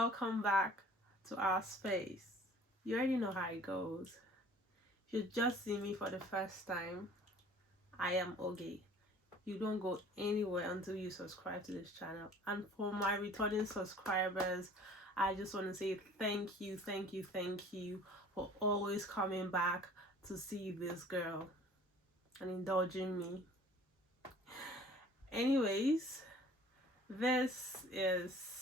welcome back to our space. You already know how it goes. If you just see me for the first time, I am Oge. You don't go anywhere until you subscribe to this channel. And for my returning subscribers, I just want to say thank you for always coming back to see this girl and indulging me. Anyways, this is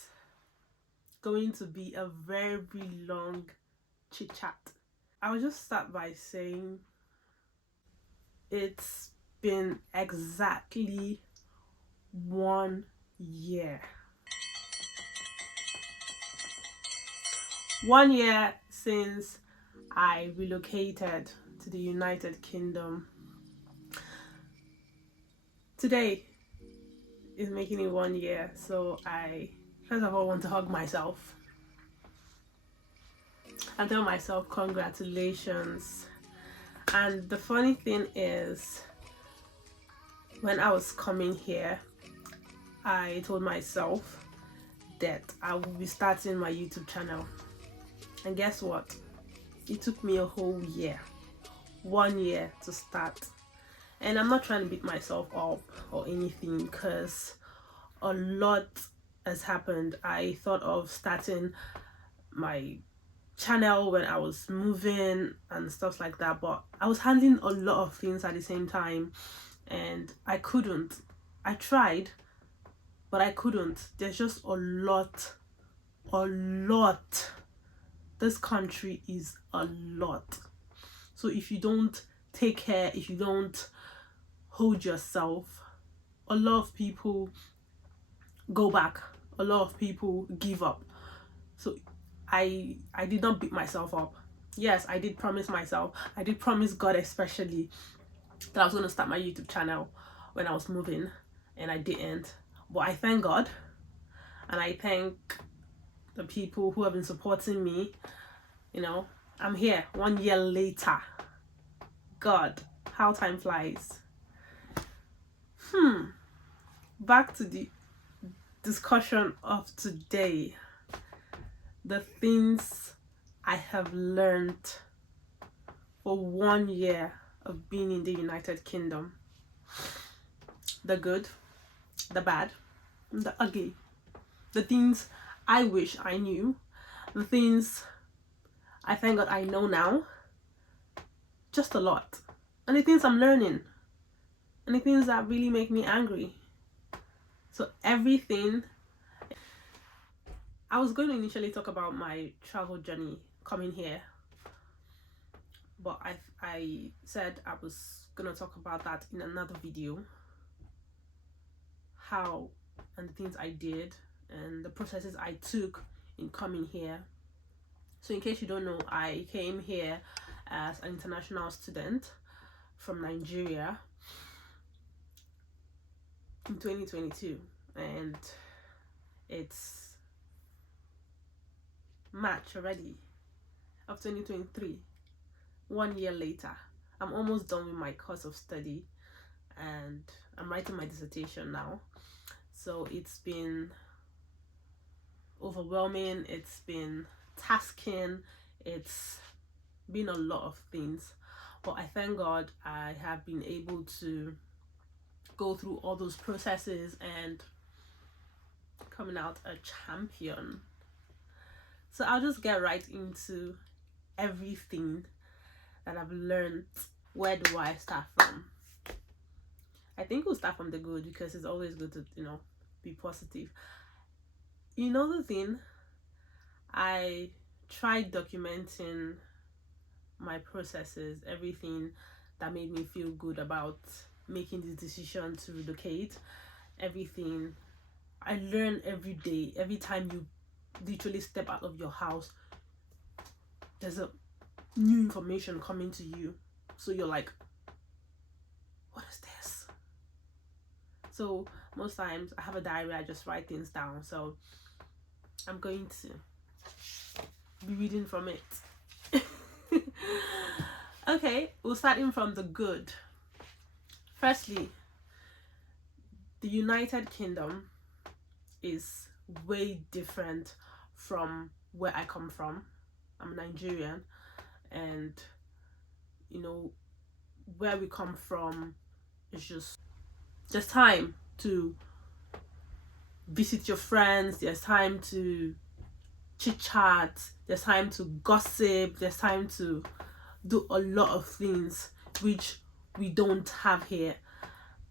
going to be a very long chit chat. I'll just start by saying it's been exactly 1 year. 1 year since I relocated to the United Kingdom. Today is making it 1 year, so I first of all want to hug myself and tell myself congratulations. And the funny thing is, when I was coming here, I told myself that I will be starting my YouTube channel. And guess what? It took me a whole year, 1 year to start. And I'm not trying to beat myself up or anything, because a lot has happened. I thought of starting my channel when I was moving and stuff like that, but I was handling a lot of things at the same time and I couldn't. I tried, but I couldn't. There's just a lot. This country is a lot. So if you don't take care, if you don't hold yourself, a lot of people go back, a lot of people give up. So I did not beat myself up. Yes, I did promise myself, I did promise God especially, that I was going to start my YouTube channel when I was moving, and I didn't. But I thank God, and I thank the people who have been supporting me. You know, I'm here 1 year later. God, how time flies. Back to the discussion of today. The things I have learned for 1 year of being in the United Kingdom. The good, the bad, the ugly. The things I wish I knew. The things I thank God I know now. Just a lot. And the things I'm learning. And the things that really make me angry. So everything. I was going to initially talk about my travel journey coming here, but I said I was going to talk about that in another video. How and the things I did and the processes I took in coming here. So in case you don't know, I came here as an international student from Nigeria in 2022, and it's March already of 2023. 1 year later, I'm almost done with my course of study and I'm writing my dissertation now. So it's been overwhelming, it's been tasking, it's been a lot of things, but I thank God I have been able to go through all those processes and coming out a champion. So I'll just get right into everything that I've learned. Where do I start from? I think we'll start from the good, because it's always good to, be positive. You know the thing, I tried documenting my processes, everything that made me feel good about making this decision to relocate, everything. I learn every day. Every time you literally step out of your house, there's a new information coming to you, so you're like, what is this? So most times I have a diary, I just write things down, so I'm going to be reading from it. Okay, we'll start in from the good. Firstly, the United Kingdom is way different from where I come from. I'm Nigerian, and you know, where we come from is just time to visit your friends, there's time to chit chat, there's time to gossip, there's time to do a lot of things which we don't have here.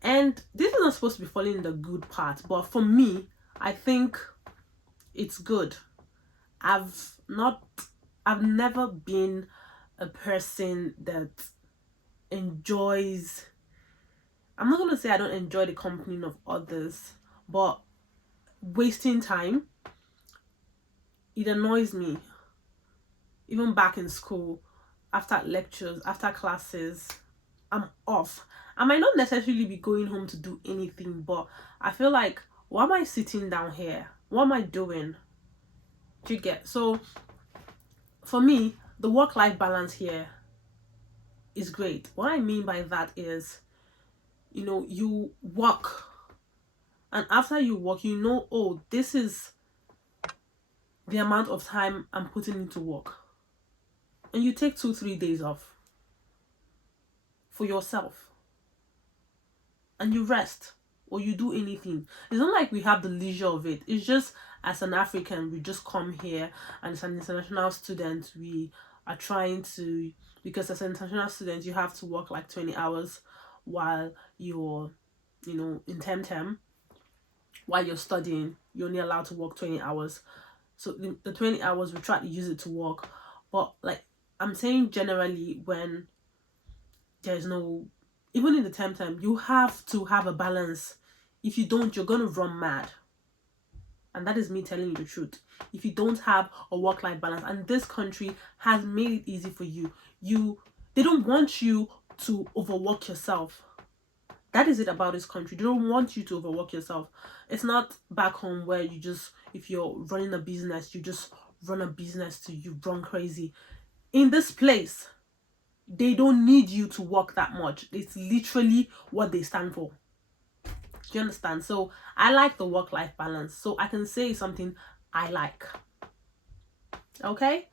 And this is not supposed to be falling in the good part, but for me, I think it's good. I've not I've never been a person that enjoys, I'm not gonna say I don't enjoy the company of others, but wasting time, it annoys me. Even back in school, after lectures, after classes, I'm off. I might not necessarily be going home to do anything, but I feel like, why am I sitting down here? What am I doing? Do you get? So for me, the work-life balance here is great. What I mean by that is, you work, and after you work, oh, this is the amount of time I'm putting into work. And you take 2-3 days off for yourself. And you rest, or you do anything. It's not like we have the leisure of it. It's just, as an African, we just come here, and as an international student, we are trying to, because as an international student, you have to work like 20 hours while you're, in term. While you're studying, you're only allowed to work 20 hours. So the 20 hours, we try to use it to work. But like I'm saying, generally, when there's no, even in the term time, you have to have a balance. If you don't, you're gonna run mad. And that is me telling you the truth. If you don't have a work-life balance, and this country has made it easy for you, they don't want you to overwork yourself. That is it about this country. They don't want you to overwork yourself. It's not back home where you just, if you're running a business, you just run a business till you run crazy. In this place, they don't need you to work that much. It's literally what they stand for. Do you understand? So I like the work-life balance. So I can say something I like. Okay?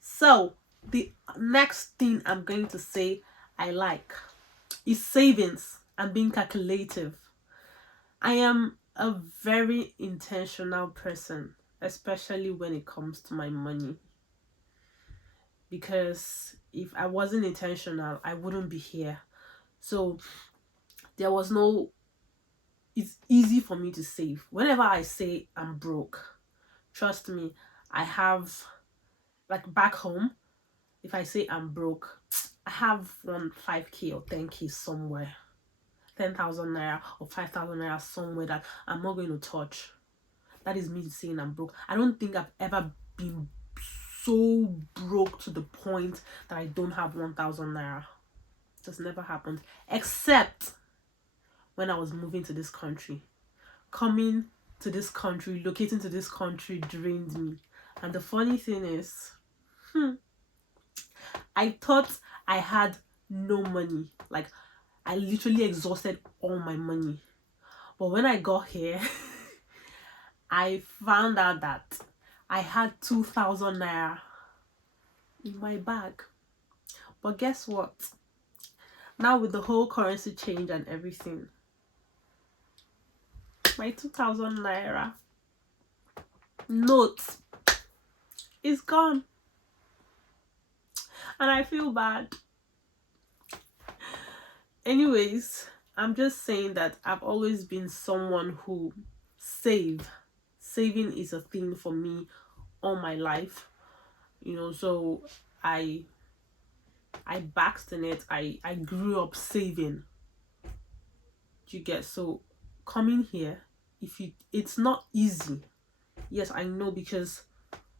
So the next thing I'm going to say I like is savings and being calculative. I am a very intentional person, especially when it comes to my money. Because if I wasn't intentional, I wouldn't be here. So there was no, it's easy for me to save. Whenever I say I'm broke, trust me, I have, like back home, if I say I'm broke, I have 5K or 10K somewhere. 10,000 naira or 5,000 naira somewhere that I'm not going to touch. That is me saying I'm broke. I don't think I've ever been so broke to the point that I don't have 1,000 naira. Just never happened. Except when I was moving to this country. Coming to this country, locating to this country drained me. And the funny thing is, I thought I had no money. Like, I literally exhausted all my money. But when I got here, I found out that I had 2,000 naira in my bag. But guess what? Now with the whole currency change and everything, my 2,000 naira note is gone. And I feel bad. Anyways, I'm just saying that I've always been someone who saving is a thing for me all my life, so I basked in it. I grew up saving. Do you get? So coming here, it's not easy. Yes, I know, because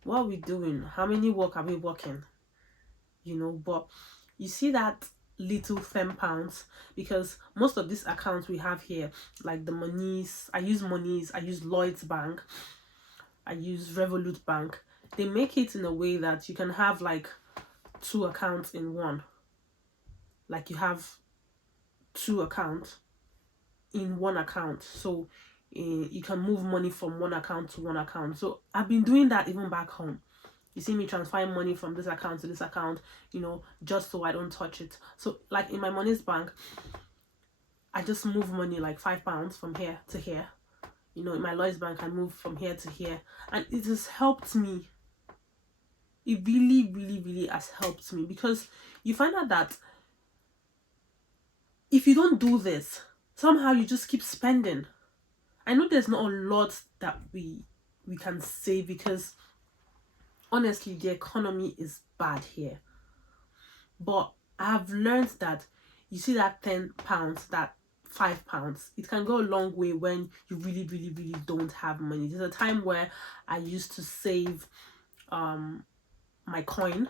what are we doing? How many work are we working? But you see that little £10, because most of these accounts we have here, like the Monies, I use Lloyd's Bank, I use Revolut Bank. They make it in a way that you can have like 2 accounts in one. Like you have 2 accounts in one account. So you can move money from one account to one account. So I've been doing that even back home. You see me transferring money from this account to this account, just so I don't touch it. So like in my Money's Bank, I just move money like £5 from here to here. In my Lloyd's Bank, I move from here to here, and it has helped me. It really, really, really has helped me, because you find out that if you don't do this, somehow you just keep spending. I know there's not a lot that we can save, because honestly, the economy is bad here. But I've learned that you see that £10, that £5, it can go a long way when you really, really, really don't have money. There's a time where I used to save my coin.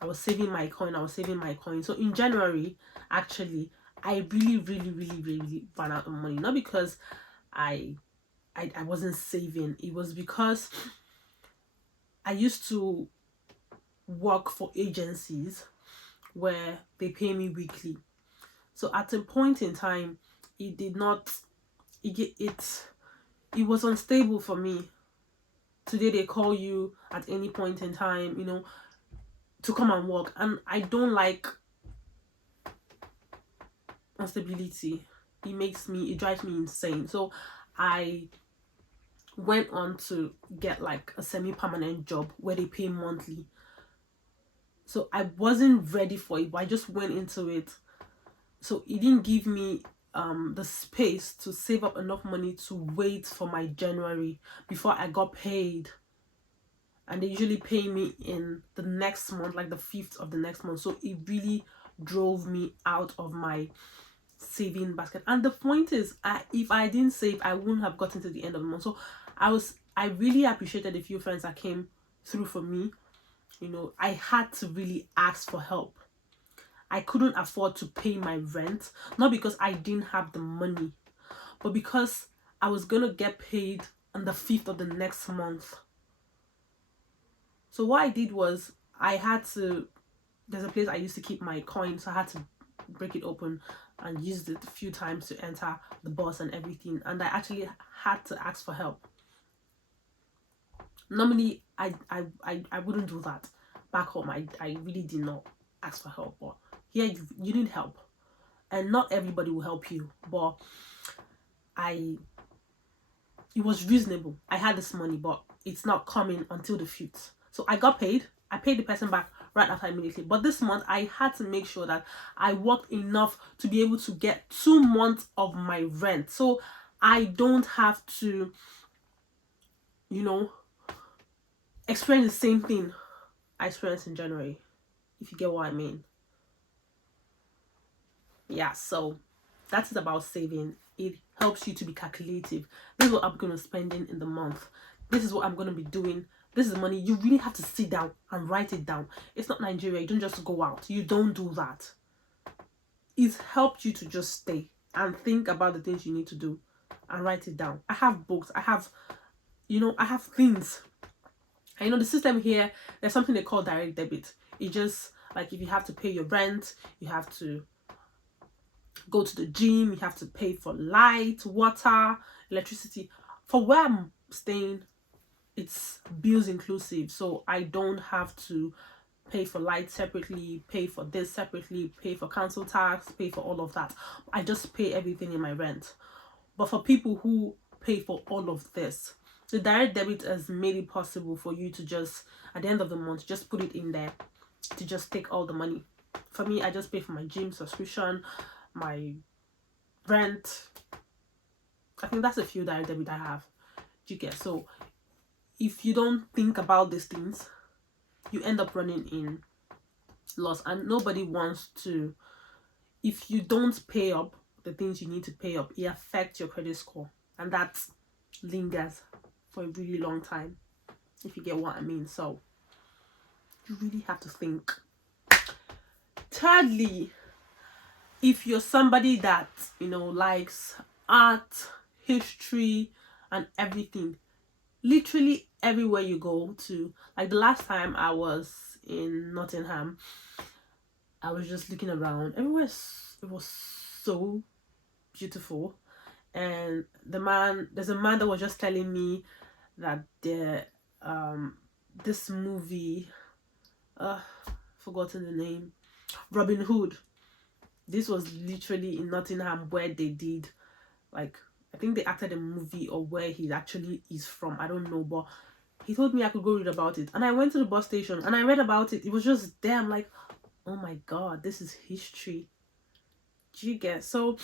I was saving my coin. So in January, actually, I really, really, really, really ran out of money. Not because I wasn't saving. It was because I used to work for agencies where they pay me weekly. So at a point in time, it was unstable for me. Today they call you at any point in time, to come and work, and I don't like instability. It drives me insane. So I went on to get like a semi-permanent job where they pay monthly. So I wasn't ready for it, but I just went into it. So it didn't give me the space to save up enough money to wait for my January before I got paid. And they usually pay me in the next month, like the 5th of the next month. So it really drove me out of my saving basket. And the point is, if I didn't save, I wouldn't have gotten to the end of the month. So I really appreciated a few friends that came through for me. I had to really ask for help. I couldn't afford to pay my rent, not because I didn't have the money, but because I was gonna get paid on the 5th of the next month. So what I did was, there's a place I used to keep my coins, so I had to break it open and used it a few times to enter the bus and everything, and I actually had to ask for help. Normally I wouldn't do that. Back home, I really did not ask for help, but here you need help, and not everybody will help you. But it was reasonable. I had this money, but it's not coming until the 5th. So I got paid. I paid the person back right after immediately. But this month, I had to make sure that I worked enough to be able to get 2 months of my rent. So I don't have to, experience the same thing I experienced in January, if you get what I mean. Yeah, so that's it about saving. It helps you to be calculative. This is what I'm going to spend in the month. This is what I'm going to be doing. This is the money. You really have to sit down and write it down. It's not Nigeria. You don't just go out. You don't do that. It's helped you to just stay and think about the things you need to do and write it down. I have books. I have things. And the system here, there's something they call direct debit. It just, like, if you have to pay your rent, you have to go to the gym, you have to pay for light, water, electricity. For where I'm staying, it's bills inclusive, so I don't have to pay for light separately, pay for this separately, pay for council tax, pay for all of that. I just pay everything in my rent. But for people who pay for all of this, the direct debit has made it possible for you to just, at the end of the month, just put it in there to just take all the money. For me, I just pay for my gym subscription, my rent. I think that's a few direct debit I have. Do you get? So if you don't think about these things, you end up running in loss, and nobody wants to. If you don't pay up the things you need to pay up, it affects your credit score, and that lingers for a really long time, if you get what I mean. So you really have to think. Thirdly, if you're somebody that likes art, history, and everything, literally everywhere you go to, like the last time I was in Nottingham, I was just looking around. Everywhere, it was so beautiful, And there's a man that was just telling me that this movie, forgotten the name, Robin Hood. This was literally in Nottingham where they did, like, I think they acted a movie, or where he actually is from. I don't know, but he told me I could go read about it. And I went to the bus station and I read about it. It was just there. I'm like, oh my god, this is history. Do you get? So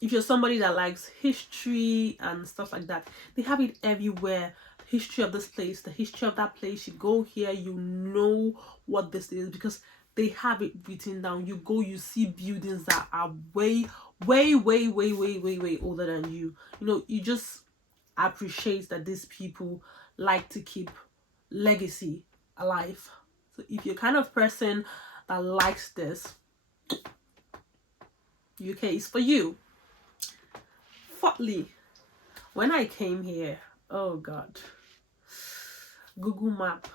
if you're somebody that likes history and stuff like that, they have it everywhere. History of this place, the history of that place. You go here, you know what this is, because they have it written down. You go, you see buildings that are way, way, way, way, way, way, way older than you. You know, you just appreciate that these people like to keep legacy alive. So if you're kind of person that likes this, UK is for you. Fourthly, when I came here, oh god, Google Map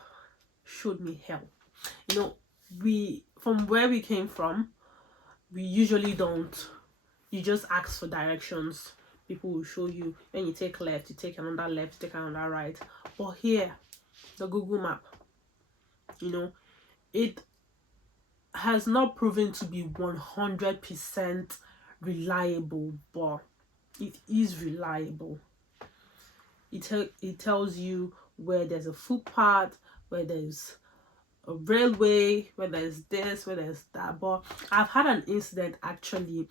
showed me hell. You know, from where we came from, we usually don't. You just ask for directions. People will show you. When you take left, you take another left, you take another right. But here, the Google Map, you know, it has not proven to be 100% reliable, but it is reliable. It tells you where there's a footpath, where there's a railway, where there's this, where there's that. But I've had an incident actually,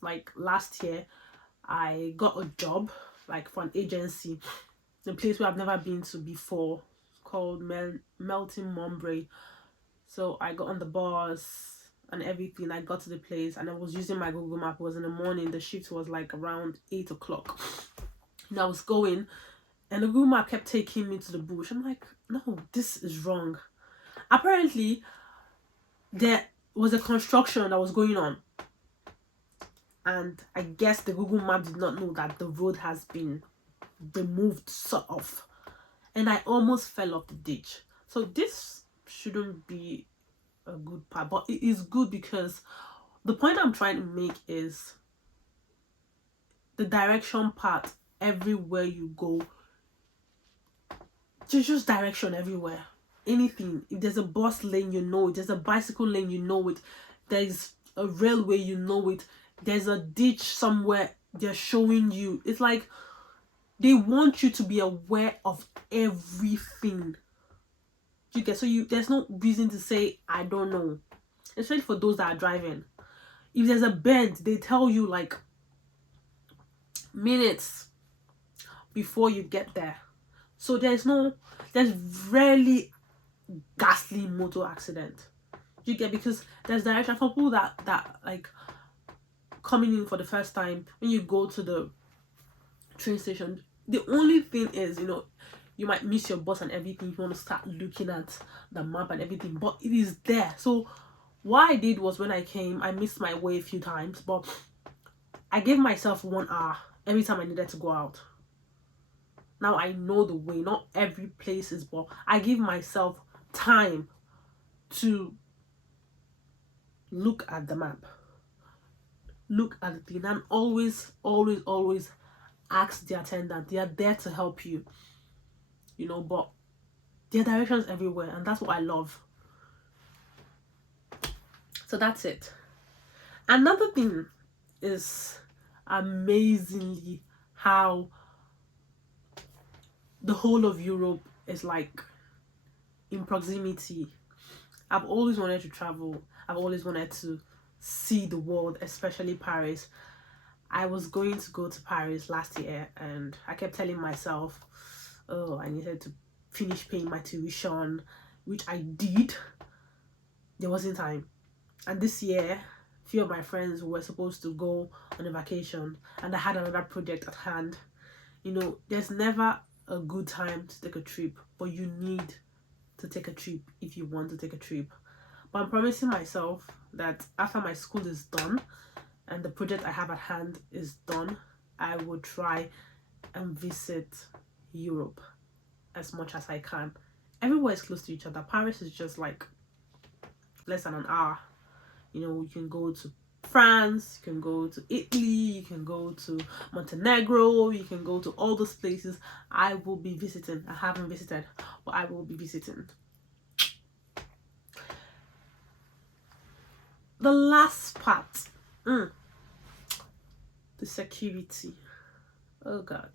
like last year. I got a job, like, for an agency, a place where I've never been to before, called Melting Mombre. So I got on the bus and everything. I got to the place and I was using my Google Map. It was in the morning. The shift was like around 8 o'clock. And I was going, and the Google Map kept taking me to the bush. I'm like, no, this is wrong. Apparently, there was a construction that was going on. And I guess the Google Map did not know that the road has been removed, sort of. And I almost fell off the ditch. So this shouldn't be a good part, but it is good, because the point I'm trying to make is the direction part. Everywhere you go, there's just direction everywhere. Anything. If there's a bus lane, you know it. There's a bicycle lane, you know it. There's a railway, you know it. There's a ditch somewhere, they're showing you. It's like they want you to be aware of everything. You get? So there's no reason to say I don't know, especially for those that are driving. If there's a bend, they tell you like minutes before you get there. So there's rarely ghastly motor accident. You get? Because there's direction for people that like coming in for the first time. When you go to the train station, the only thing is, you know, you might miss your bus and everything. You want to start looking at the map and everything, but it is there. So what I did was, when I came, I missed my way a few times, but I gave myself 1 hour every time I needed to go out. Now I know the way. Not every place is, but I give myself time to look at the map, look at the thing, and always ask the attendant. They are there to help you, you know, but there are directions everywhere, and that's what I love. So that's it. Another thing is amazingly how the whole of Europe is like in proximity. I've always wanted to travel. I've always wanted to see the world, especially Paris. I was going to go to Paris last year, and I kept telling myself, oh, I needed to finish paying my tuition, which I did. There wasn't time. And this year, a few of my friends were supposed to go on a vacation, and I had another project at hand. You know, there's never a good time to take a trip, but you need to take a trip if you want to take a trip. But I'm promising myself that after my school is done and the project I have at hand is done, I will try and visit Europe as much as I can. Everywhere is close to each other. Paris is just like less than an hour. You know, you can go to France, you can go to Italy, you can go to Montenegro, you can go to all those places. I will be visiting. I haven't visited, but I will be visiting. The last part, the security. Oh God,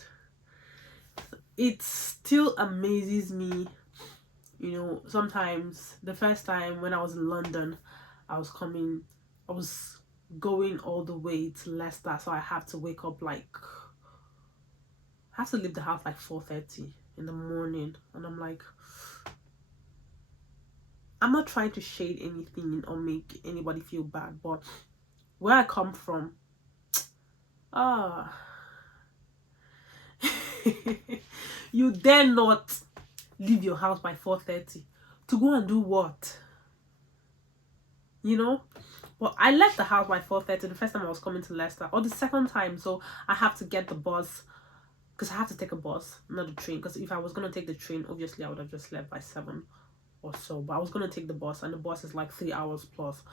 it still amazes me. You know, sometimes the first time when I was in London, I was going all the way to Leicester, so I have to wake up I have to leave the house like 4:30 in the morning, and I'm like, I'm not trying to shade anything or make anybody feel bad, but where I come from, ah, you dare not leave your house by 4:30 to go and do what? You know? Well, I left the house by 4:30 the first time I was coming to Leicester, or the second time, so I have to get the bus, because I have to take a bus, not a train, because if I was going to take the train, obviously I would have just left by 7 or so, but I was going to take the bus, and the bus is like 3 hours plus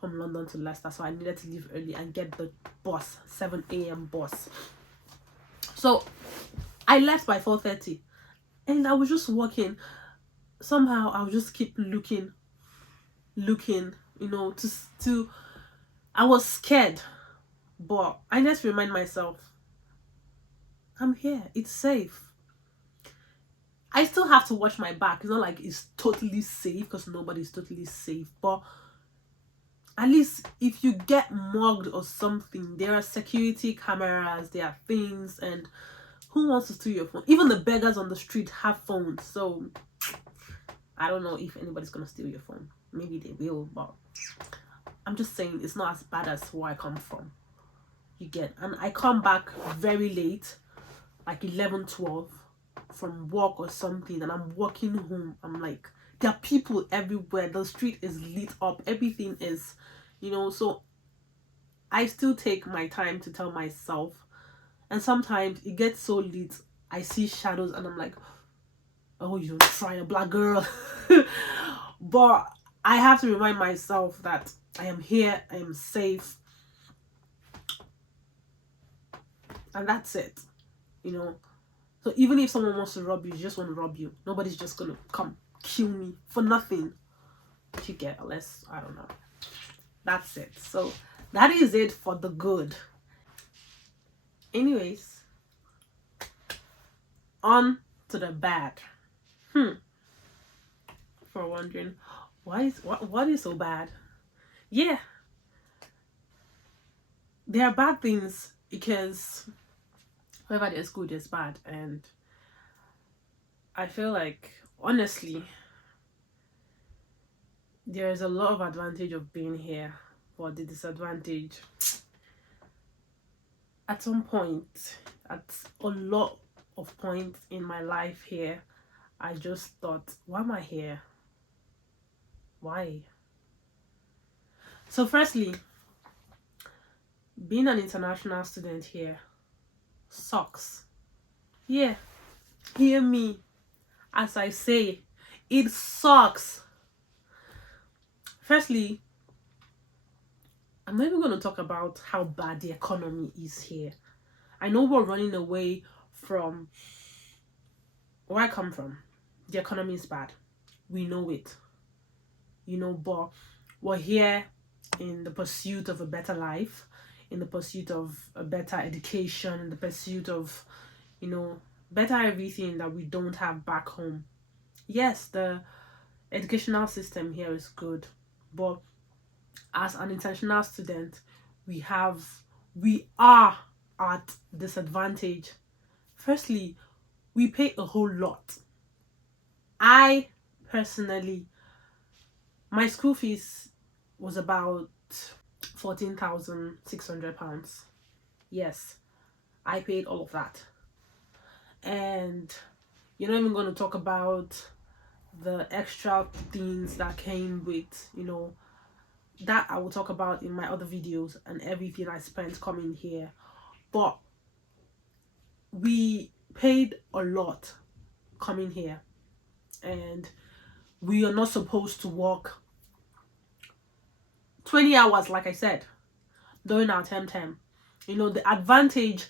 from London to Leicester, so I needed to leave early and get the bus, 7 a.m. bus. So I left by 4:30, and I was just walking. Somehow I would just keep looking, you know, to I was scared, but I just remind myself, I'm here, it's safe. I still have to watch my back. It's not like it's totally safe, because nobody's totally safe, but at least if you get mugged or something, there are security cameras, there are things, and who wants to steal your phone? Even the beggars on the street have phones, so I don't know if anybody's gonna steal your phone. Maybe they will, but I'm just saying it's not as bad as where I come from. You get, and I come back very late, like 11, 12 from work or something, and I'm walking home. I'm like, there are people everywhere. The street is lit up. Everything is, you know, so I still take my time to tell myself. And sometimes it gets so lit, I see shadows, and I'm like, oh, you're trying a black girl. But I have to remind myself that I am here, I am safe, and that's it, you know. So even if someone wants to rob you, just want to rob you. Nobody's just gonna come kill me for nothing. You get, unless, I don't know. That's it. So that is it for the good. Anyways, on to the bad. For wondering, what is so bad? Yeah, there are bad things, because wherever there's good, there's bad, and I feel like, honestly, there is a lot of advantage of being here, but the disadvantage, at some point, at a lot of points in my life here, I just thought, why am I here? Why? So firstly, being an international student here sucks. Yeah, hear me as I say, it sucks. Firstly, I'm not even going to talk about how bad the economy is here. I know we're running away from where I come from. The economy is bad. We know it. You know, but we're here in the pursuit of a better life, in the pursuit of a better education, in the pursuit of, you know, better everything that we don't have back home. Yes, the educational system here is good, but as an international student, we are at disadvantage. Firstly, we pay a whole lot. I personally, my school fees was about £14,600. Yes, I paid all of that. And you're not even going to talk about the extra things that came with, you know, that I will talk about in my other videos, and everything I spent coming here. But we paid a lot coming here, and we are not supposed to work 20 hours, like I said. during our term. You know, the advantage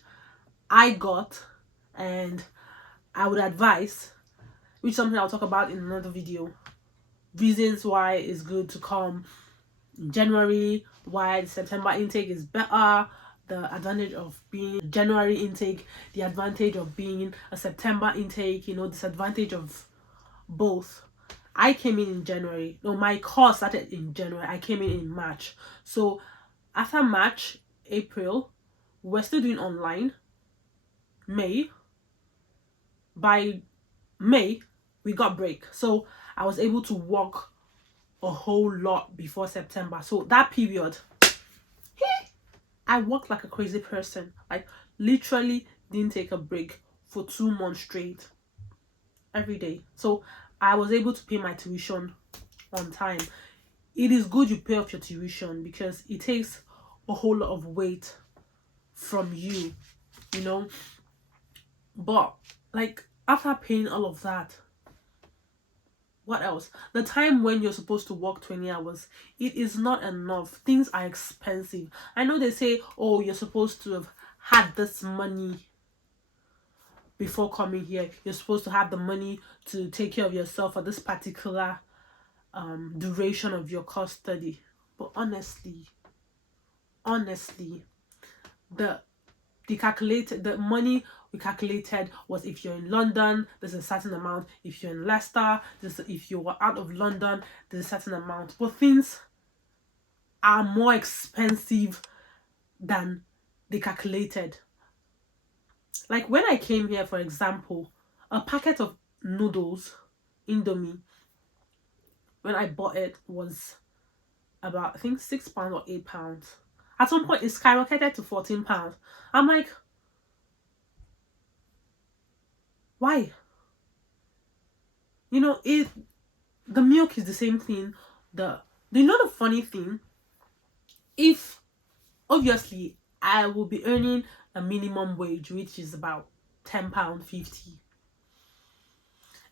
I got, and I would advise, which is something I'll talk about in another video, reasons why it's good to come in January, why the September intake is better, the advantage of being a January intake, the advantage of being a September intake, you know, disadvantage of both. I came in January. No, my course started in January. I came in March. So after March, April, we're still doing online. May. By May, we got break. So I was able to work a whole lot before September. So that period, I worked like a crazy person. Like, literally didn't take a break for 2 months straight. Every day. So I was able to pay my tuition on time. It is good you pay off your tuition because it takes a whole lot of weight from you, you know. But like, after paying all of that, what else? The time when you're supposed to work 20 hours, it is not enough. Things are expensive. I know they say, oh, you're supposed to have had this money before coming here. You're supposed to have the money to take care of yourself for this particular duration of your course study. But honestly, the money we calculated was, if you're in London, there's a certain amount. If you're in Leicester, if you were out of London, there's a certain amount. But things are more expensive than they calculated. Like, when I came here, for example, a packet of noodles, Indomie, when I bought it, was about, I think, £6 or £8. At some point, it skyrocketed to £14. I'm like, why? You know, the milk is the same thing. You know, the funny thing, if obviously I will be earning a minimum wage, which is about £10.50,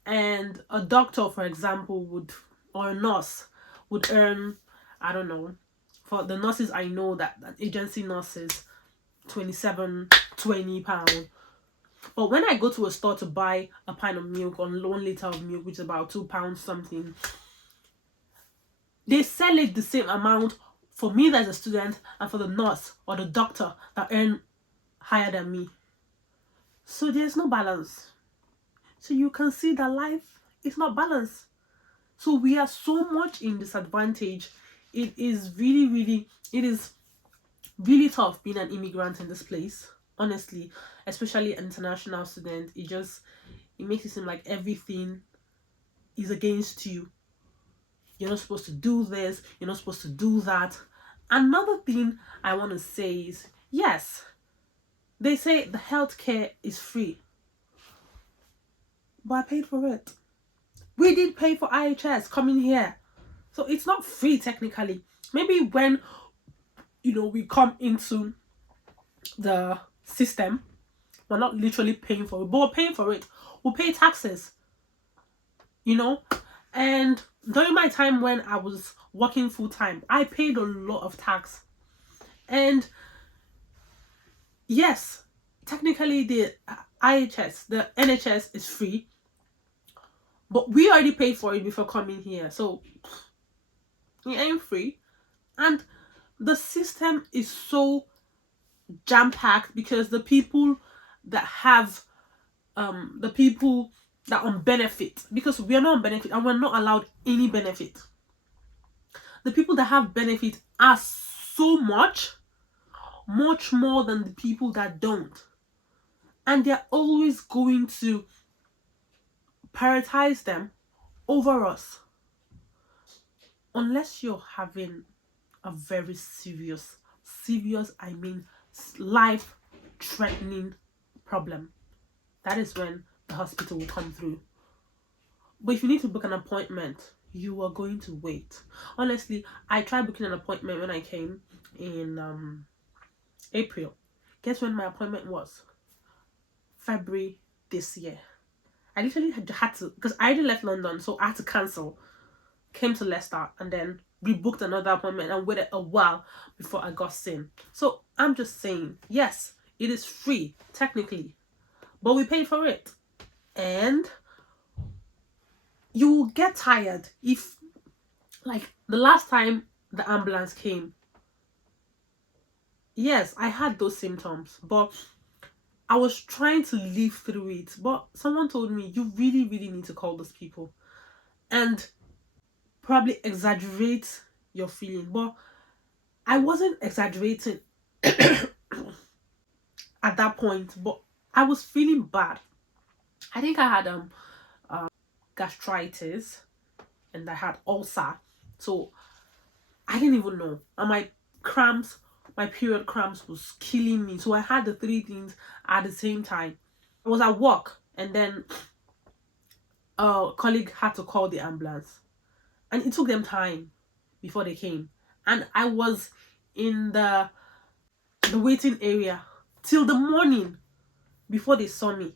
and a doctor, for example, or a nurse would earn, I don't know, for the nurses I know, that agency nurses, £27-20. But when I go to a store to buy a pint of milk or 1 liter of milk, which is about £2 something, they sell it the same amount for me as a student and for the nurse or the doctor that earn higher than me. So there's no balance. So you can see that life is not balanced. So we are so much in disadvantage. It is really tough being an immigrant in this place. Honestly, especially an international student, it makes it seem like everything is against you. You're not supposed to do this, you're not supposed to do that. Another thing I want to say is, yes, they say the healthcare is free, but I paid for it. We did pay for IHS coming here, so it's not free technically. Maybe when, you know, we come into the system, we're not literally paying for it, but we're paying for it. We'll pay taxes, you know. And during my time when I was working full time, I paid a lot of tax. And yes, technically the IHS, the NHS is free, but we already paid for it before coming here, so it ain't free. And the system is so jam-packed because the people that on benefit, because we are not on benefit and we're not allowed any benefit. The people that have benefit are so much more than the people that don't. And they're always going to prioritize them over us. Unless you're having a very serious, I mean life-threatening problem. That is when the hospital will come through. But if you need to book an appointment, you are going to wait. Honestly, I tried booking an appointment when I came in April. Guess when my appointment was? February this year. I literally had to, because I already left London, so I had to cancel. Came to Leicester, and then rebooked another appointment and waited a while before I got seen. So I'm just saying, yes, it is free technically, but we pay for it. And you will get tired if, like, the last time the ambulance came, yes, I had those symptoms, but I was trying to live through it. But someone told me, you really, really need to call those people and probably exaggerate your feeling. But I wasn't exaggerating at that point, but I was feeling bad. I think I had gastritis and I had ulcer. So I didn't even know. And my period cramps was killing me. So I had the three things at the same time. I was at work and then a colleague had to call the ambulance. And it took them time before they came. And I was in the waiting area till the morning before they saw me.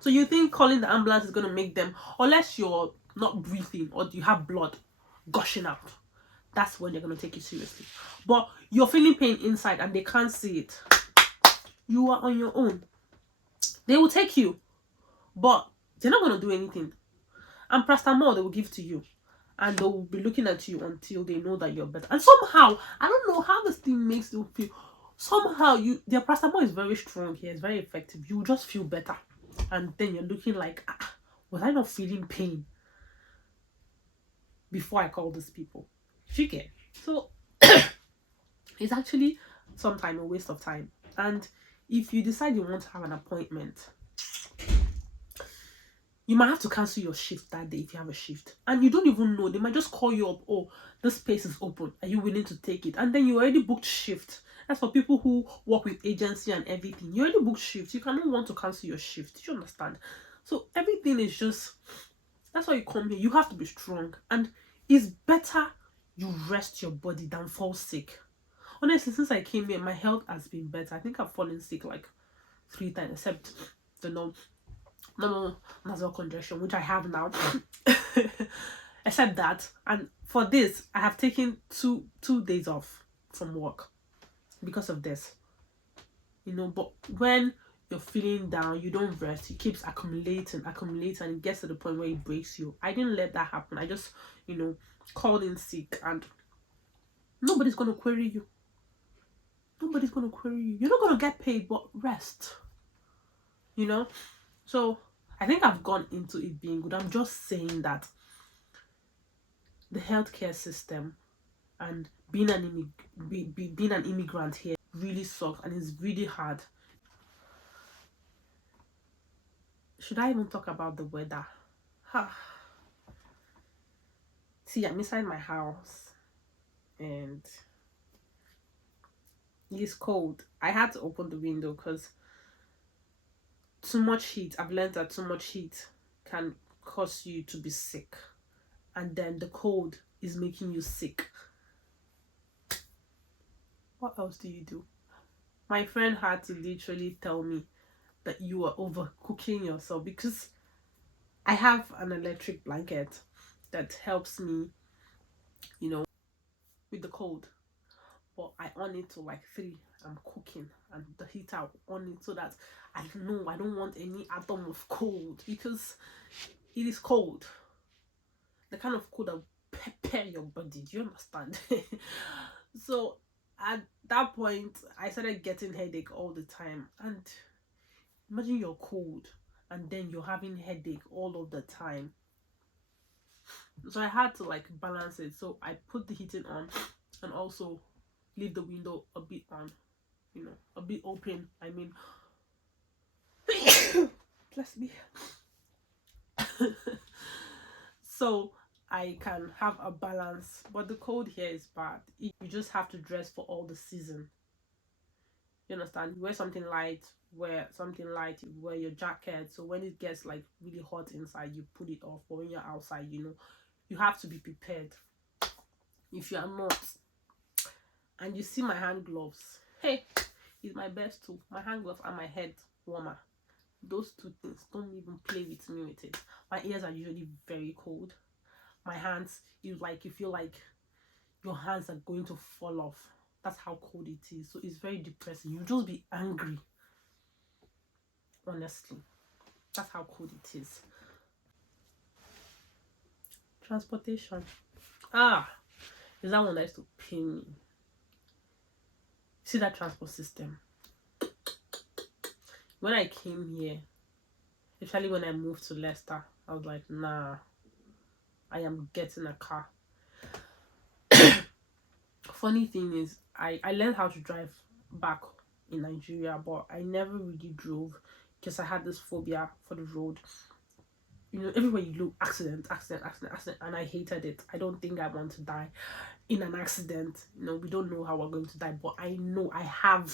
So you think calling the ambulance is going to make them, unless you're not breathing or you have blood gushing out, that's when they're going to take you seriously. But you're feeling pain inside and they can't see it. You are on your own. They will take you, but they're not going to do anything. And paracetamol they will give to you. And they will be looking at you until they know that you're better. And somehow, I don't know how this thing makes you feel. Somehow, their paracetamol is very strong here. It's very effective. You just feel better. And then you're looking like, was I not feeling pain before I called these people? You get. So, it's actually sometimes a waste of time. And if you decide you want to have an appointment, you might have to cancel your shift that day if you have a shift. And you don't even know. They might just call you up. Oh, this space is open. Are you willing to take it? And then you already booked shift. That's for people who work with agency and everything. You already booked shift. You cannot want to cancel your shift. Do you understand? So everything is just... That's why you come here. You have to be strong. And it's better you rest your body than fall sick. Honestly, since I came here, my health has been better. I think I've fallen sick like 3 times, except the normal nasal congestion, which I have now. Except that. And for this, I have taken two days off from work because of this. But when you're feeling down, you don't rest, it keeps accumulating, and it gets to the point where it breaks you. I didn't let that happen. I just, called in sick, and nobody's gonna query you. Nobody's gonna query you. You're not gonna get paid, but rest. So I think I've gone into it being good. I'm just saying that the healthcare system and being an immigrant here really sucks, and it's really hard. Should I even talk about the weather? See, I'm inside my house and it's cold. I had to open the window because too much heat. I've learned that too much heat can cause you to be sick, and then the cold is making you sick. What else do you do? My friend had to literally tell me that you are overcooking yourself, because I have an electric blanket that helps me, with the cold. But I on it to like 3. I'm cooking and the heater on it so that I don't want any atom of cold, because it is cold. The kind of cold that will prepare your body. Do you understand? So at that point, I started getting headache all the time. And imagine you're cold and then you're having headache all of the time. So I had to like balance it. So I put the heating on and also leave the window a bit on, a bit open. I mean, bless me. So I can have a balance. But the cold here is bad. You just have to dress for all the season. You understand? You wear something light, you wear your jacket. So when it gets like really hot inside, you put it off. But when you're outside, you have to be prepared. If you are not, and you see my hand gloves, hey, it's my best tool. My hand gloves and my head warmer. Those 2 things, don't even play with me with it. My ears are usually very cold. my hands, you feel like your hands are going to fall off. That's how cold it is. So it's very depressing. You just be angry. Honestly, that's how cold it is. Transportation. Ah, is that one that used to pain me? See that transport system. When I came here, especially when I moved to Leicester, I was like, nah, I am getting a car. Funny thing is, I learned how to drive back in Nigeria, but I never really drove because I had this phobia for the road. You know, everywhere you look, accident, accident, accident, accident, and I hated it. I don't think I want to die in an accident. You know, we don't know how we're going to die, but I know I have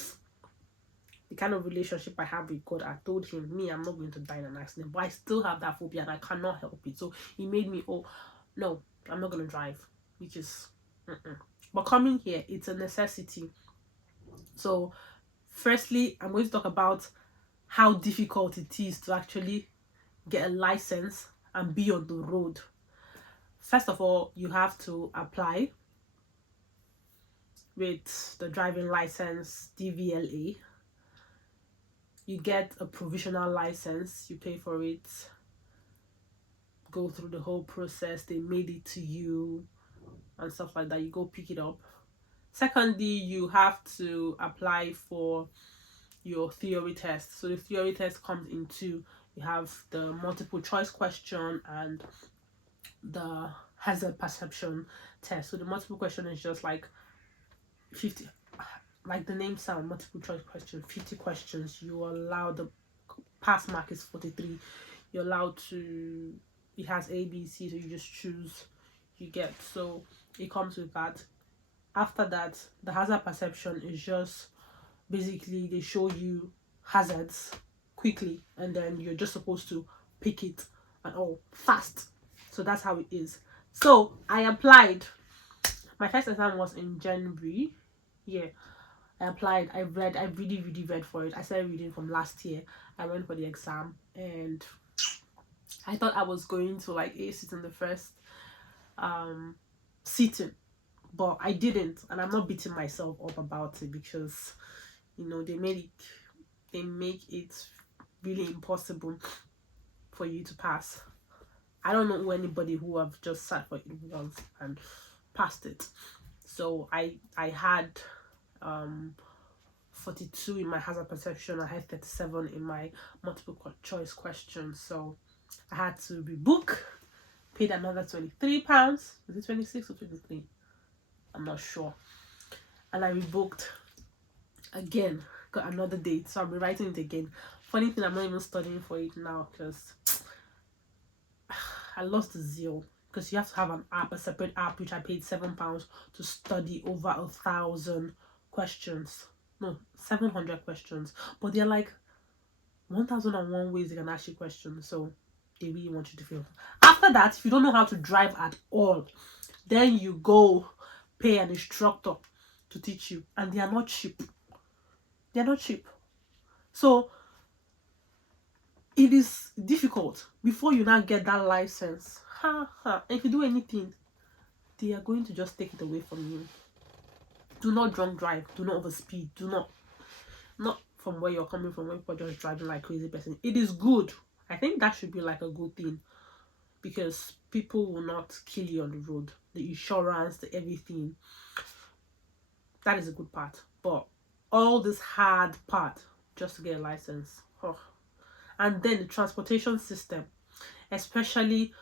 the kind of relationship I have with God. I told him, me, I'm not going to die in an accident, but I still have that phobia and I cannot help it. So he made me, oh, no, I'm not going to drive, which is, but coming here, it's a necessity. So, firstly, I'm going to talk about how difficult it is to actually get a license and be on the road. First of all, you have to apply with the driving license DVLA. You get a provisional license, you pay for it, go through the whole process, they mail it to you and stuff like that. You go pick it up. Secondly, you have to apply for your theory test. So the theory test comes in two. You have the multiple choice question and the hazard perception test. So the multiple question is just like 50, like the name sound, multiple choice question, 50 questions. You are allowed, the pass mark is 43. You're allowed to, it has A, B, C, so you just choose, you get. So it comes with that. After that, the hazard perception is just basically they show you hazards quickly and then you're just supposed to pick it and all fast. So that's how it is. So I applied. My first exam was in January. Yeah, I applied. I really read for it. I started reading from last year. I went for the exam and I thought I was going to like ace it in the first sitting, but I didn't, and I'm not beating myself up about it because you know they make it really impossible for you to pass. I don't know anybody who have just sat for it once and passed it. So I had 42 in my hazard perception. I had 37 in my multiple choice questions. So I had to rebook, paid another £23. Was it 26 or 23? I'm not sure. And I rebooked again, got another date. So I'll be writing it again. Funny thing, I'm not even studying for it now because I lost the zeal. Because you have to have an app, a separate app, which I paid £7 to study over 1,000 questions. No, 700 questions. But they're like 1,001 ways they can ask you questions. So they really want you to fail. After that, if you don't know how to drive at all, then you go pay an instructor to teach you. And they are not cheap. They are not cheap. So it is difficult before you now get that license. If you do anything, they are going to just take it away from you. Do not drunk drive. Do not overspeed. Do not from where you're coming from, when people are just driving like crazy person. It is good. I think that should be like a good thing because people will not kill you on the road. The insurance, the everything. That is a good part. But all this hard part just to get a license. And then the transportation system, especially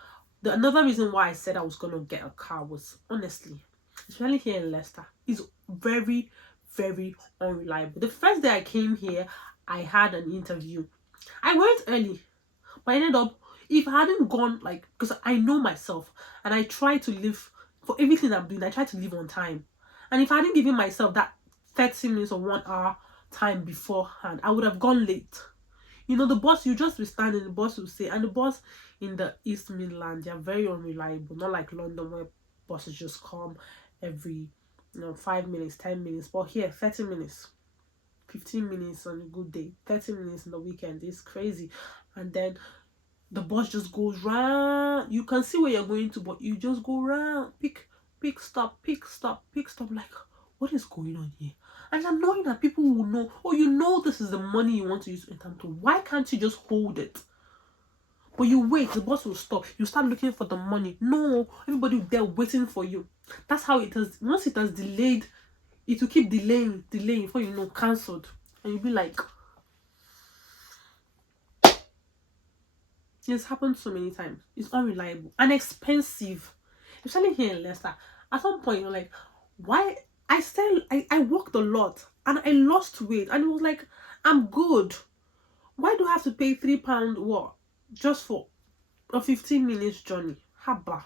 another reason why I said I was gonna get a car was honestly, especially here in Leicester, is very unreliable. The first day I came here, I had an interview. I went early, but I ended up, if I hadn't gone, like, because I know myself and I try to live, for everything I'm doing, I try to live on time. And if I hadn't given myself that 30 minutes or 1 hour time beforehand, I would have gone late. You know, the bus, you just be standing, the bus will say, and the bus in the East Midlands, they are very unreliable. Not like London where buses just come every 5 minutes, 10 minutes. But here, 30 minutes, 15 minutes on a good day, 30 minutes on the weekend is crazy. And then the bus just goes round. You can see where you're going to, but you just go round. Pick, stop, pick, stop, pick, stop. Like, what is going on here? And it's annoying that people will know, oh, you know this is the money you want to use in time to. Why can't you just hold it? But you wait, the bus will stop. You start looking for the money. No, everybody there waiting for you. That's how it is. Once it has delayed, it will keep delaying before you know, cancelled. And you'll be like, it's happened so many times. It's unreliable and expensive, especially here in Leicester. At some point, you're like, why? I walked a lot and I lost weight, and it was like, I'm good. Why do I have to pay £3 what just for a 15 minutes journey? Haba.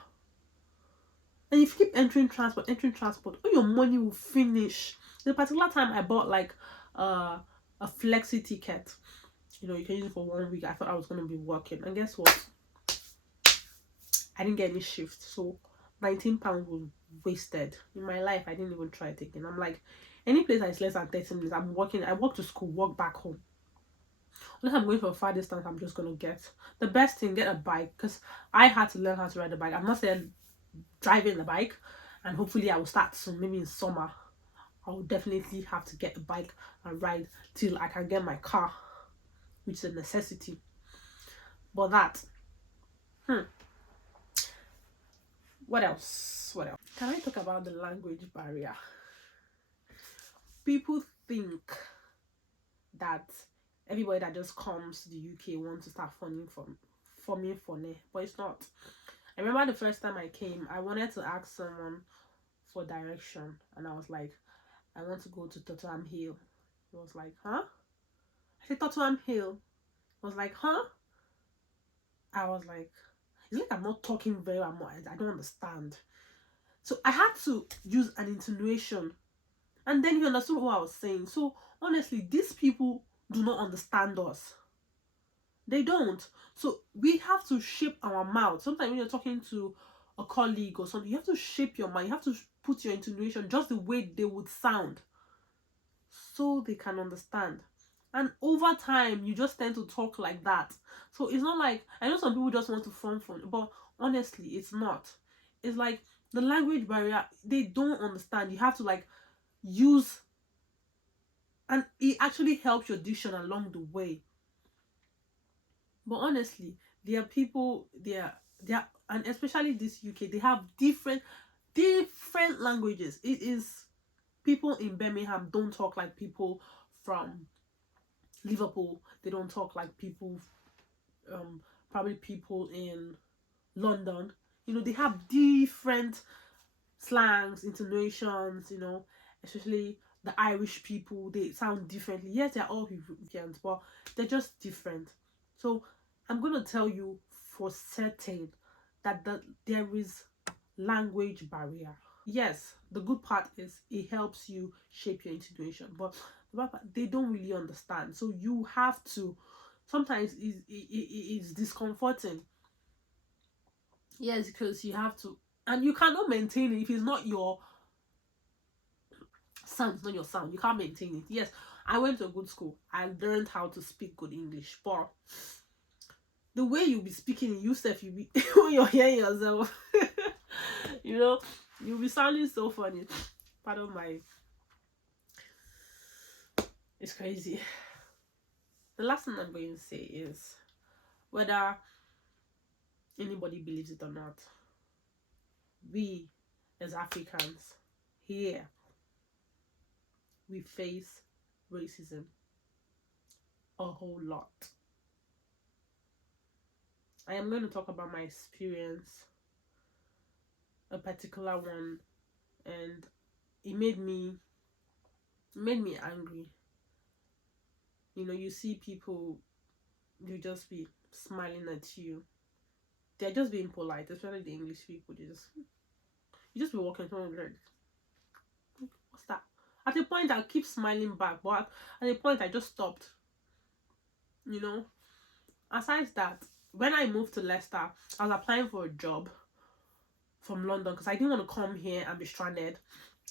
And if you keep entering transport, all your money will finish. The particular time I bought like a flexi ticket, you know, you can use it for 1 week. I thought I was going to be working, and guess what? I didn't get any shift, so £19 was wasted. In my life, I didn't even try it again. I'm like, any place that is less than 30 minutes, I'm working. I walk to school, walk back home. Unless I'm going for a far distance, I'm just gonna get the best thing, get a bike, because I had to learn how to ride a bike. I'm not saying driving the bike, and hopefully I will start soon, maybe in summer. I will definitely have to get a bike and ride till I can get my car, which is a necessity. But that, what else? Can I talk about the language barrier? People think that everybody that just comes to the UK wants to start forming funny, but it's not. I remember the first time I came, I wanted to ask someone for direction, and I was like, I want to go to Tottenham Hill. He was like, huh? I said, Tottenham Hill. I was like, huh? I was like, it's like I'm not talking very well. I don't understand. So I had to use an intonation, and then he understood what I was saying. So honestly, these people do not understand us. They don't. So we have to shape our mouth. Sometimes when you're talking to a colleague or something, you have to shape your mind. You have to put your intonation just the way they would sound, so they can understand. And over time, you just tend to talk like that. So it's not like, I know some people just want to form fun, but honestly, it's not. It's like the language barrier, they don't understand. You have to like use, and it actually helps your diction along the way. But honestly, there are people there, and especially this UK, they have different languages. It is, people in Birmingham don't talk like people from Liverpool. They don't talk like people, probably people in London. You know, they have different slangs, intonations. You know, especially the Irish people, they sound differently. Yes, they're all Europeans, but they're just different. So I'm gonna tell you for certain that there is language barrier. Yes, the good part is it helps you shape your intonation, but the bad part, they don't really understand. So you have to, sometimes it's discomforting. Yes, because you have to, and you cannot maintain it if it's not your sound. It's not your sound. You can't maintain it. Yes, I went to a good school. I learned how to speak good English, but the way you be speaking in yourself, you be when you're hearing yourself, you know, you'll be sounding so funny. Pardon my, it's crazy. The last thing I'm going to say is, whether anybody believes it or not, we as Africans here, we face racism a whole lot. I am going to talk about my experience, a particular one, and it made me angry. You know, you see people, they just be smiling at you. They're just being polite, especially the English people. You just be walking around like, what's that? At a point, I keep smiling back, but at a point, I just stopped. You know, aside that, when I moved to Leicester, I was applying for a job from London because I didn't want to come here and be stranded.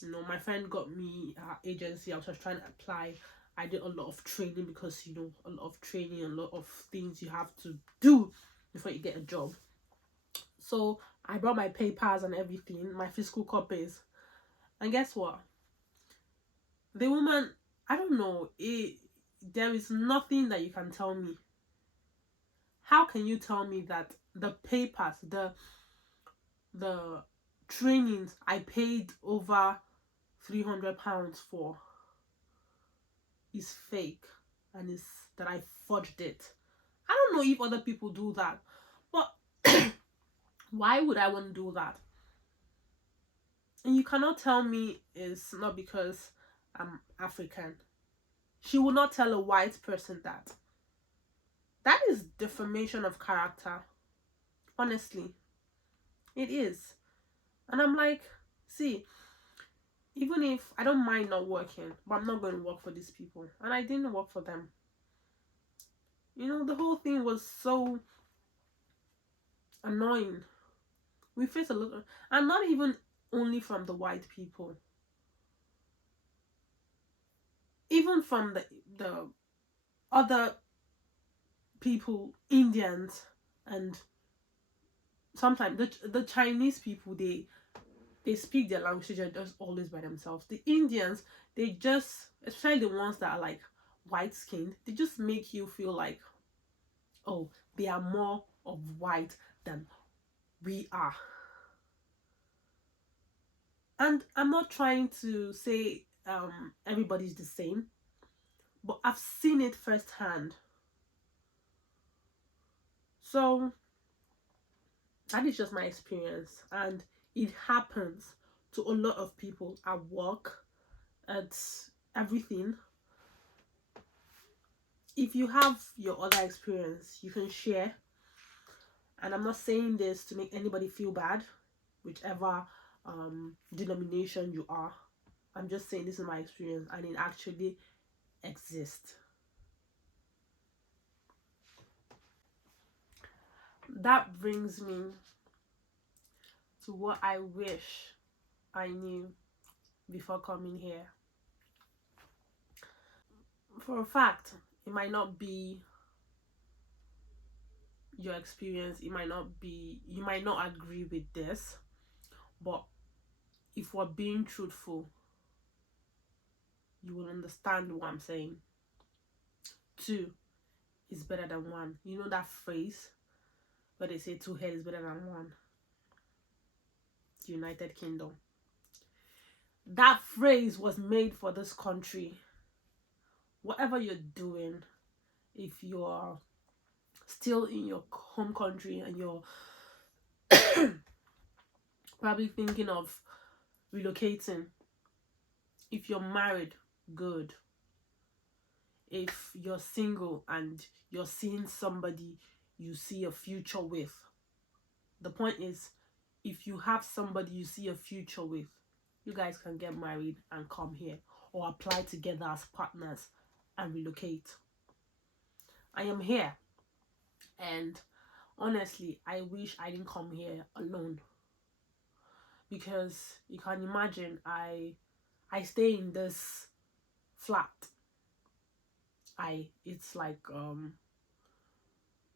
You know, my friend got me her agency. I was just trying to apply. I did a lot of training because, you know, a lot of training, a lot of things you have to do before you get a job. So I brought my papers and everything, my physical copies. And guess what? The woman, I don't know, there is nothing that you can tell me. How can you tell me that the papers, the trainings I paid over £300 for is fake, and is that I forged it? I don't know if other people do that, but why would I want to do that? And you cannot tell me it's not because I'm African. She would not tell a white person that. That is defamation of character. Honestly, it is. And I'm like, see, even if I don't mind not working, but I'm not going to work for these people. And I didn't work for them. You know, the whole thing was so annoying. We face a lot, and not even only from the white people, even from the other people, Indians, and sometimes the Chinese people, they speak their language, they're just always by themselves. The Indians, they just, especially the ones that are like white skinned, they just make you feel like, oh, they are more of white than we are. And I'm not trying to say everybody's the same, but I've seen it firsthand. So that is just my experience, and it happens to a lot of people at work, at everything. If you have your other experience, you can share. And I'm not saying this to make anybody feel bad, whichever denomination you are. I'm just saying this is my experience, and it actually exists. That brings me to what I wish I knew before coming here. For a fact, it might not be your experience, it might not be, you might not agree with this, but if we're being truthful, you will understand what I'm saying. Two is better than one. You know that phrase where they say two heads is better than one? United Kingdom. That phrase was made for this country. Whatever you're doing, if you're still in your home country and you're probably thinking of relocating, if you're married, good. If you're single and you're seeing somebody you see a future with, the point is, if you have somebody you see a future with, you guys can get married and come here, or apply together as partners and relocate. I am here, and honestly, I wish I didn't come here alone, because you can imagine, I stay in this flat. It's like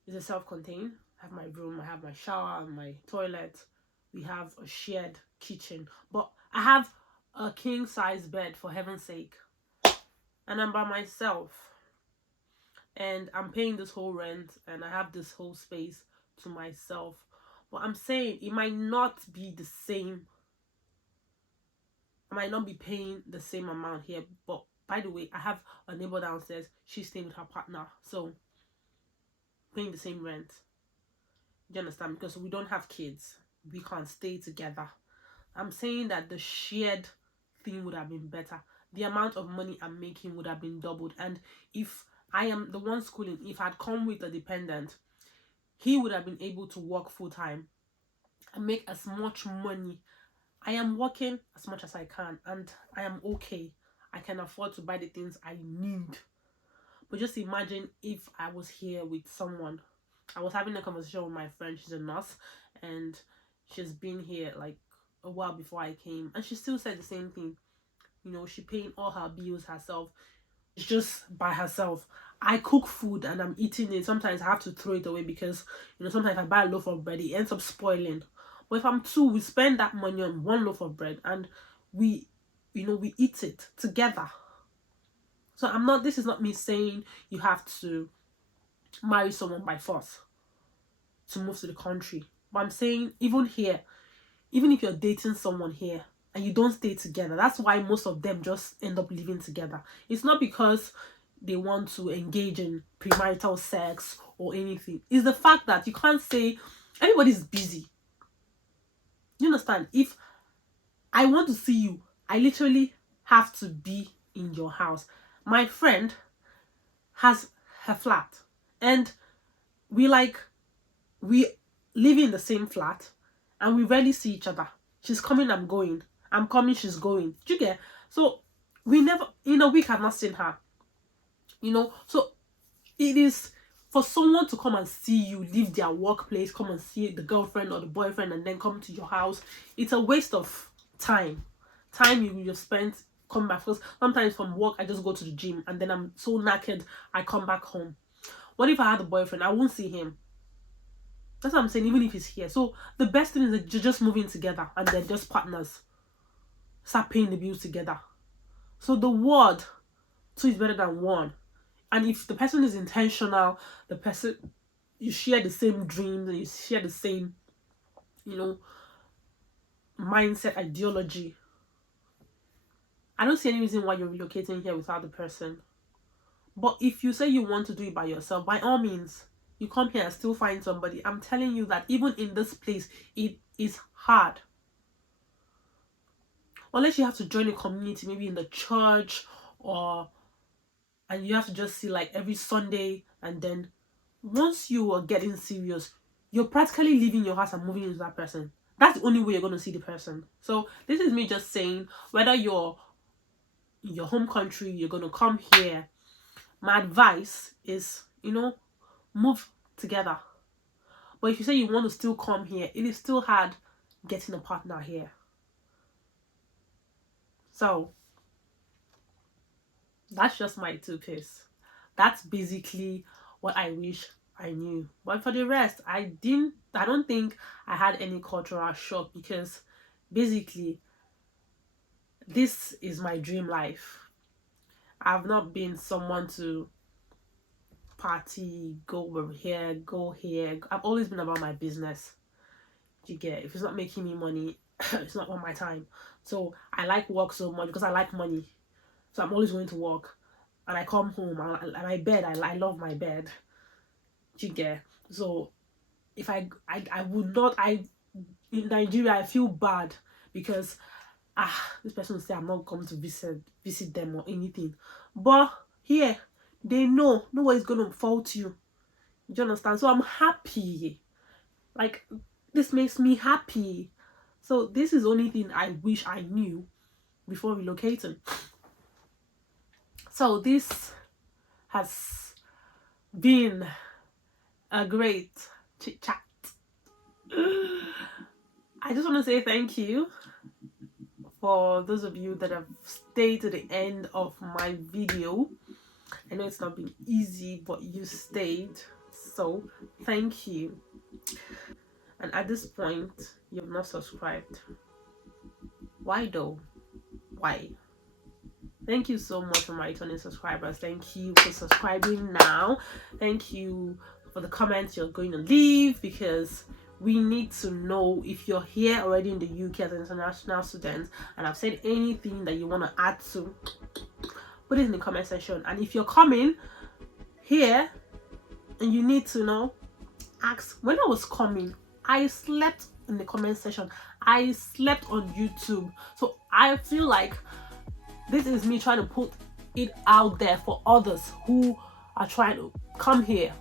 it's a self-contained. I have my room, I have my shower and my toilet. We have a shared kitchen, but I have a king size bed, for heaven's sake, and I'm by myself, and I'm paying this whole rent, and I have this whole space to myself. But I'm saying it might not be the same. I might not be paying the same amount here, but by the way, I have a neighbor downstairs. She's staying with her partner, so paying the same rent. You understand? Because we don't have kids, we can't stay together. I'm saying that the shared thing would have been better. The amount of money I'm making would have been doubled. And if I am the one schooling, if I'd come with a dependent, he would have been able to work full time and make as much money. I am working as much as I can, and I am okay. I can afford to buy the things I need. But just imagine if I was here with someone. I was having a conversation with my friend, she's a nurse, and she's been here like a while before I came, and she still said the same thing. You know, she paying all her bills herself. It's just by herself. I cook food and I'm eating it, sometimes I have to throw it away because, sometimes I buy a loaf of bread, it ends up spoiling. But if I'm two, we spend that money on one loaf of bread and we eat it together. So this is not me saying you have to marry someone by force to move to the country. But I'm saying even here, even if you're dating someone here and you don't stay together, that's why most of them just end up living together. It's not because they want to engage in premarital sex or anything. It's the fact that you can't say everybody's busy. You understand? If I want to see you, I literally have to be in your house. My friend has her flat and we live in the same flat and we rarely see each other. She's coming, I'm going. I'm coming, she's going. Do you get? So we never, in a week I've not seen her. So it is for someone to come and see you, leave their workplace, come and see the girlfriend or the boyfriend and then come to your house. It's a waste of time. Time you spent coming back. Because sometimes from work I just go to the gym and then I'm so knackered I come back home. What if I had a boyfriend? I won't see him. That's what I'm saying, even if he's here. So the best thing is that you're just moving together and they're just partners. Start paying the bills together. So the word two is better than one. And if the person is intentional, the person, you share the same dreams and you share the same, mindset, ideology. I don't see any reason why you're relocating here without the person. But if you say you want to do it by yourself, by all means, you come here and still find somebody. I'm telling you that even in this place, it is hard. Unless you have to join a community, maybe in the church and you have to just see like every Sunday, and then once you are getting serious, you're practically leaving your house and moving into that person. That's the only way you're going to see the person. So this is me just saying, whether you're in your home country, you're going to come here, my advice is, move together. But if you say you want to still come here, it is still hard getting a partner here. So that's just my 2 piece. That's basically what I wish I knew. But for the rest, I don't think I had any cultural shock, because basically this is my dream life. I've not been someone to party, go over here, go here. I've always been about my business. You get? If it's not making me money, it's not on my time. So I like work so much because I like money. So I'm always going to work, and I come home and my bed. I love my bed. You get? So if I would not, in Nigeria I feel bad because this person will say I'm not coming to visit them or anything. But here they know nobody's gonna fault you. Do you understand? So I'm happy. Like, this makes me happy. So this is the only thing I wish I knew before relocating. So this has been a great chit chat. I just want to say thank you for those of you that have stayed to the end of my video. I know it's not been easy, but you stayed, so thank you. And at this point, you have not subscribed. Why though? Why? Thank you so much for my returning subscribers. Thank you for subscribing now. Thank you for the comments you're going to leave, because we need to know if you're here already in the UK as an international student and I've said anything that you want to add to, put it in the comment section. And if you're coming here and you need to know, ask. When I was coming, I slept in the comment section. I slept on YouTube. So I feel like this is me trying to put it out there for others who are trying to come here.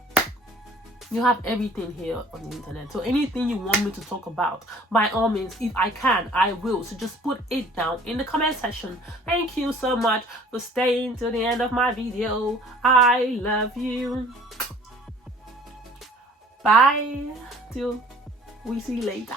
You have everything here on the internet. So anything you want me to talk about, by all means, if I can, I will. So just put it down in the comment section. Thank you so much for staying till the end of my video. I love you. Bye. Till we see you later.